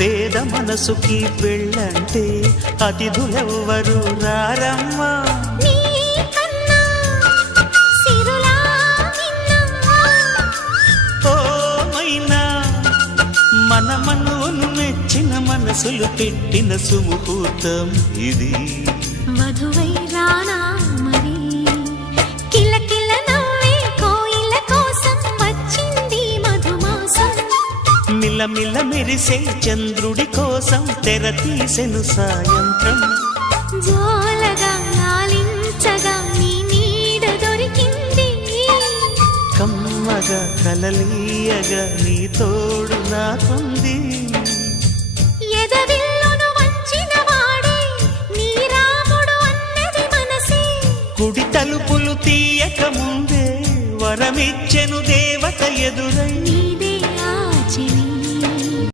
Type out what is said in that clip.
పేద మనసుకి పెళ్ళంటే అతిథులెవ్వరు రారమ్మా. మన మనవును మెచ్చిన మనసులు పెట్టిన సుముహూర్తం ఇది. మధువై రానా మరి కిలకిల నవ్వే కోయిల కోసం వచ్చింది మధుమాసం. మిలమిల మెరిసే చంద్రుడి కోసం తెర తీసెను సాయంత్రం. జోలగా లాలించగా నీ నీడ దొరికింది. కమ్మగా కలలీయగా నీ తోడు నాకుంది. ఎదవిల్లును వంచిన వాడే నీ రాముడు అన్నది మనసే. కుడి తలుపులు తీయక ముందే వరమిచ్చెను దేవత ఎదురై.